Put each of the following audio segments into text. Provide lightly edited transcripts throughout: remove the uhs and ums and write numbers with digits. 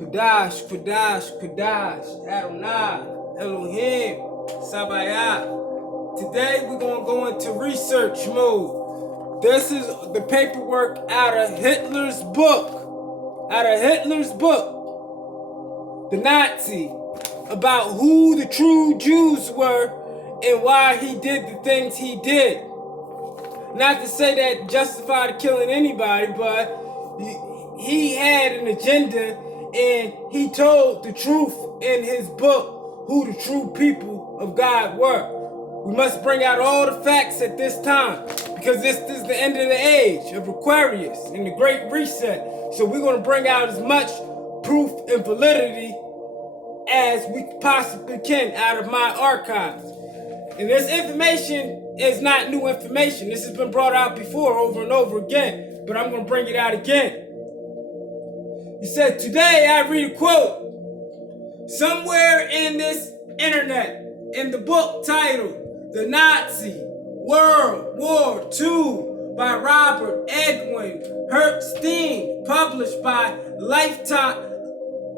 Kadash, Kadash, Kadash, Adonai, Elohim, Sabayah. Today we're going to go into research mode. This is the paperwork out of Hitler's book. The Nazi, about who the true Jews were and why he did the things he did. Not to say that justified killing anybody, but he had an agenda and he told the truth in his book who the true people of God were. We must bring out all the facts at this time because this is the end of the age of Aquarius and the Great Reset. So we're going to bring out as much proof and validity as we possibly can out of my archives. And this information is not new information. This has been brought out before over and over again, but I'm going to bring it out again. He said, today I read a quote somewhere in this internet in the book titled The Nazi World War II by Robert Edwin Hertzstein, published by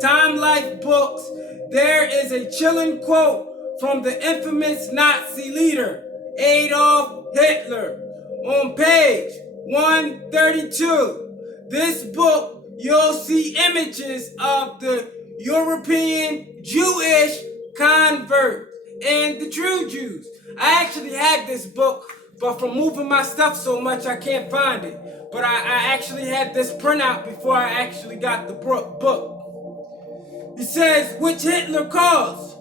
Time Life Books. There is a chilling quote from the infamous Nazi leader Adolf Hitler on page 132. This book, you'll see images of the European Jewish converts and the true Jews. I actually had this book, but from moving my stuff so much, I can't find it. But I actually had this printout before I actually got the book. It says, which Hitler calls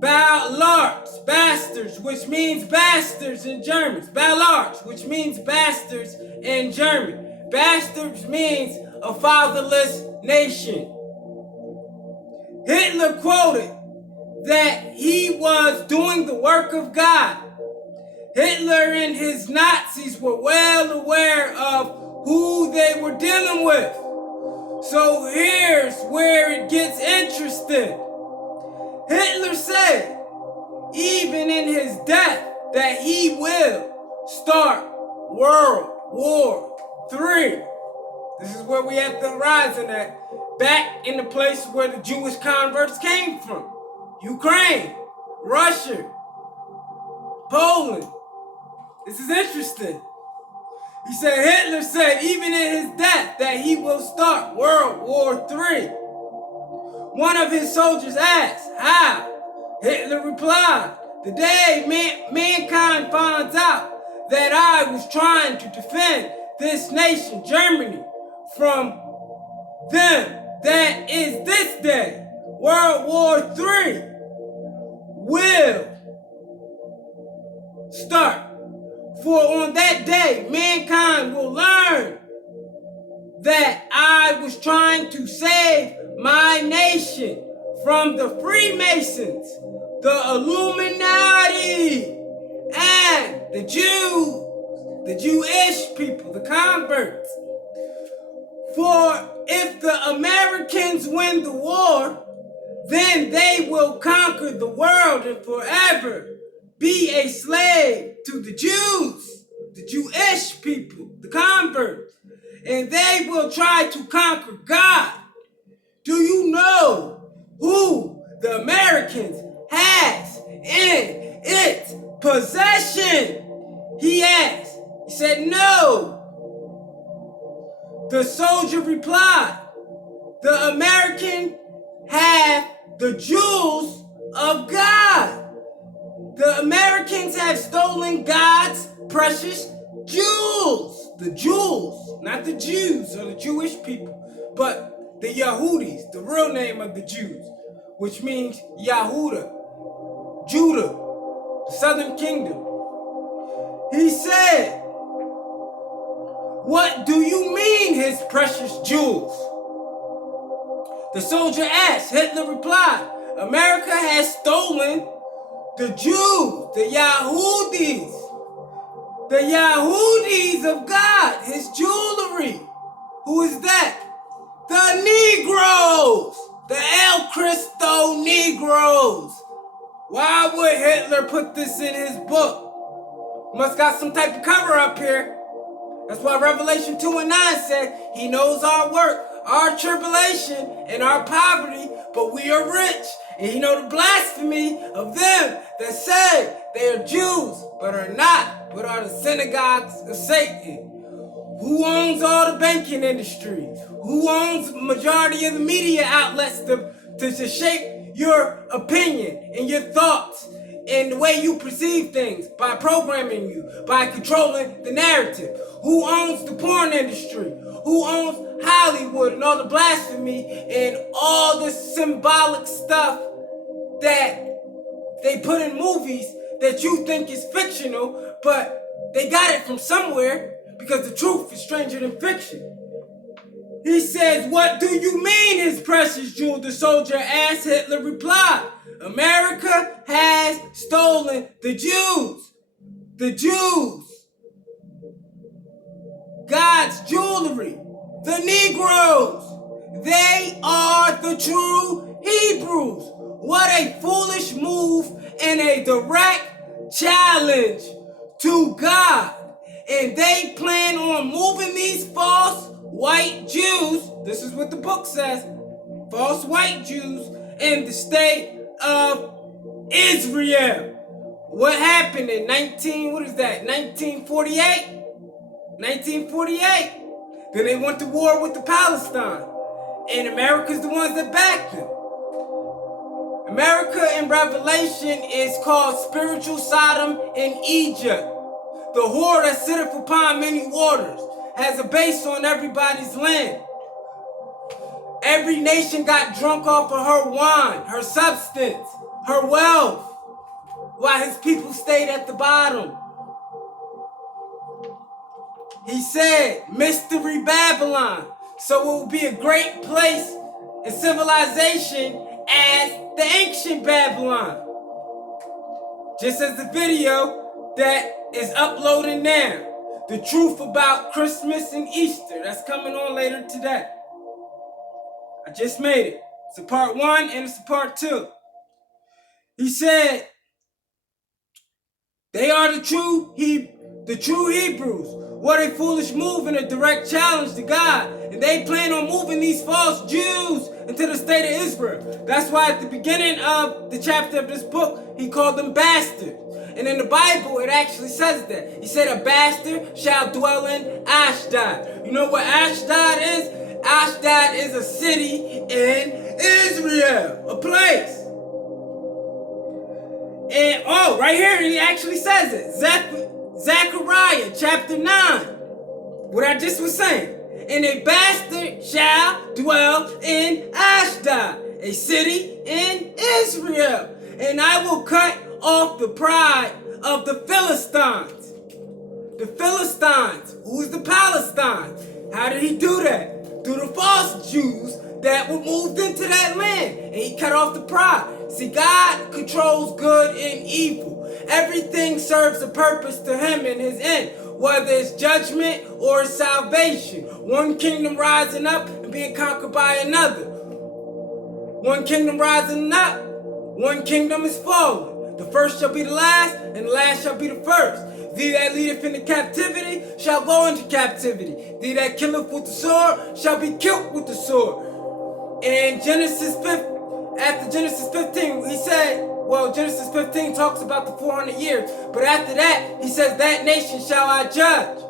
Ballards, bastards, which means bastards in German. Ballards, which means bastards in German. Bastards means a fatherless nation. Hitler quoted that he was doing the work of God. Hitler and his Nazis were well aware of who they were dealing with. So here's where it gets interesting. Hitler said, even in his death, that he will start World War III. This is where we at the horizon at, back in the place where the Jewish converts came from. Ukraine, Russia, Poland. This is interesting. He said, Hitler said, even in his death, that he will start World War III. One of his soldiers asked, how? Hitler replied, the day mankind finds out that I was trying to defend this nation, Germany, from them, that is this day. World War III will start. For on that day, mankind will learn that I was trying to save my nation from the Freemasons, the Illuminati, and the Jews, the Jewish people, the converts. For if the Americans win the war, then they will conquer the world and forever be a slave to the Jews, the Jewish people, the converts, and they will try to conquer God. Do you know who the Americans has in its possession? He asked. He said, no. The soldier replied, the American have the jewels of God. The Americans have stolen God's precious jewels. The jewels, not the Jews or the Jewish people, but the Yahudis, the real name of the Jews, which means Yahuda, Judah, the southern kingdom. He said, what do you mean his precious jewels? The soldier asked. Hitler replied, America has stolen the Jews, the Yahudis of God, his jewelry. Who is that? The Negroes, the El Cristo Negroes. Why would Hitler put this in his book? Must got some type of cover up here. That's why Revelation 2:9 said he knows our work our tribulation and our poverty, but we are rich. And you know the blasphemy of them that say they are Jews, but are not, but are the synagogues of Satan. Who owns all the banking industry? Who owns the majority of the media outlets to shape your opinion and your thoughts and the way you perceive things by programming you, by controlling the narrative? Who owns the porn industry? Who owns Hollywood and all the blasphemy and all the symbolic stuff that they put in movies that you think is fictional, but they got it from somewhere because the truth is stranger than fiction. He says, "What do you mean, his precious jewel?" the soldier asked. Hitler replied, "America has stolen the Jews. The Jews. God's jewelry. The Negroes. They are the true Hebrews." What a foolish move and a direct challenge to God. And they plan on moving these false white Jews, this is what the book says, false white Jews, in the state of Israel. What happened in 1948? 1948. Then they went to war with the Palestine. And America's the ones that backed them. America in Revelation is called spiritual Sodom in Egypt. The whore that sitteth upon many waters has a base on everybody's land. Every nation got drunk off of her wine, her substance, her wealth, while his people stayed at the bottom. He said, Mystery Babylon. So it will be a great place in civilization as the ancient Babylon. Just as the video that is uploading now. The truth about Christmas and Easter. That's coming on later today. I just made it. It's a part 1 and it's a part 2. He said, they are the true Hebrews. What a foolish move and a direct challenge to God. And they plan on moving these false Jews into the state of Israel. That's why at the beginning of the chapter of this book, he called them bastards. And in the Bible, it actually says that. He said, a bastard shall dwell in Ashdod. You know what Ashdod is? Ashdod is a city in Israel. A place. And, right here, he actually says it. Zechariah chapter 9. What I just was saying. And a bastard shall dwell in Ashdod, a city in Israel. And I will cut off the pride of the Philistines. The Philistines. Who's the Palestine? How did he do that? Through the false Jews that were moved into that land. And he cut off the pride. See, God controls good and evil. Everything serves a purpose to him and his end, whether it's judgment or salvation. One kingdom rising up and being conquered by another. One kingdom rising up, one kingdom is falling. The first shall be the last, and the last shall be the first. Thee that leadeth into captivity shall go into captivity. Thee that killeth with the sword shall be killed with the sword. And after Genesis 15, he said, Genesis 15 talks about the 400 years. But after that, he says, that nation shall I judge,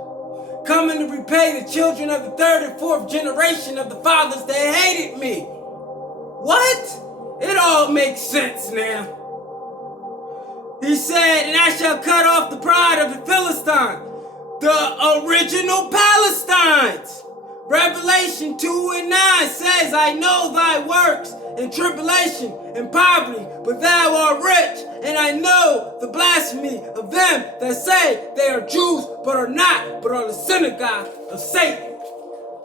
coming to repay the children of the 3rd and 4th generation of the fathers that hated me. What? It all makes sense now. He said, and I shall cut off the pride of the Philistines, the original Palestines. Revelation 2 and 9 says, I know thy works and tribulation and poverty, but thou art rich, and I know the blasphemy of them that say they are Jews, but are not, but are the synagogue of Satan.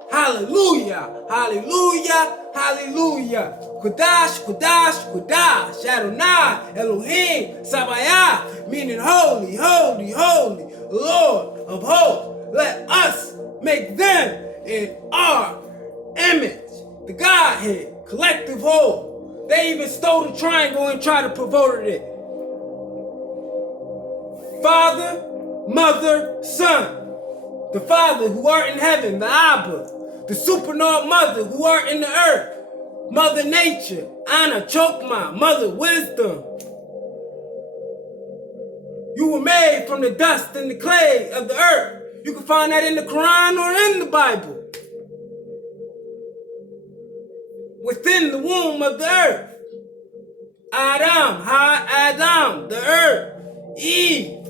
Hallelujah, hallelujah, hallelujah. Kodash, Kodash, Kodash, Adonai, Elohim, Sabaoth, meaning holy, holy, holy, Lord of hosts. Let us make them in our image, the Godhead, collective whole. They even stole the triangle and tried to pervert it. Father, Mother, Son. The Father who art in heaven, the Abba. the supernova mother who art in the earth, Mother Nature, Anna Chokma, Mother Wisdom. You were made from the dust and the clay of the earth. You can find that in the Quran or in the Bible. Within the womb of the earth. Adam, Ha-Adam, the earth. Eve,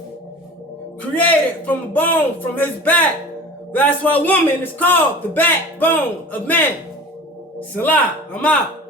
created from a bone from his back. That's why woman is called the backbone of man. Salah, I'm out.